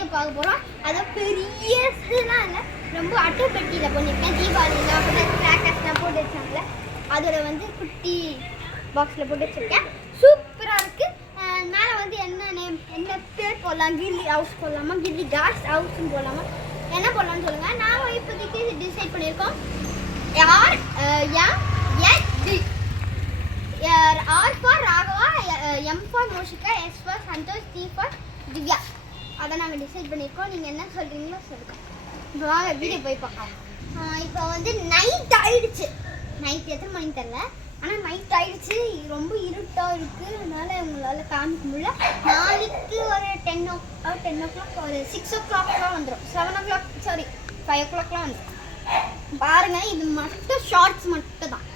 பெட்டியில் பார்க்க போகிறோம். அது பெரியலாம் இல்லை, ரொம்ப அட்டை பெட்டியில் பண்ணியிருக்கேன். தீபாவளிலாம் அப்போ கிராக்கர்ஸ்லாம் போட்டு வச்சாங்களே அதில் வந்து குட்டி பாக்ஸில் போட்டு வச்சுருக்கேன். சூப்பராக இருக்குது. மேலே வந்து என்ன பேர் போடலாம், கில்லி ஹவுஸ் போடலாமா, கில்லி காஸ் ஹவுஸ்ன்னு போடலாமா, என்ன போடலாம்னு சொல்லுங்கள். நாங்கள் இப்போதைக்கு டிசைட் பண்ணியிருக்கோம். R for Raghava, M for Moshika, S for Santhosh, T for Divya. அதை நாங்கள் டிசைட் பண்ணியிருக்கோம். நீங்கள் என்ன சொல்கிறீங்களோ சொல்லுங்கள். இப்போ வாங்க வீடியோ போய் பார்க்கலாம். இப்போ வந்து நைட் ஆகிடுச்சு. நைட் எத்தனை மணிக்கு தெரியல, ஆனால் நைட் ஆகிடுச்சு. ரொம்ப இருட்டாக இருக்குது, அதனால் உங்களால் காமிக்க முடியல. நாளைக்கு ஒரு 10 o'clock ஒரு 6 o'clockலாம் வந்துடும். 7 o'clock சாரி 5 o'clockலாம் வந்துடும். பாருங்கள், இது மட்டும் ஷார்ட்ஸ் மட்டும் தான்.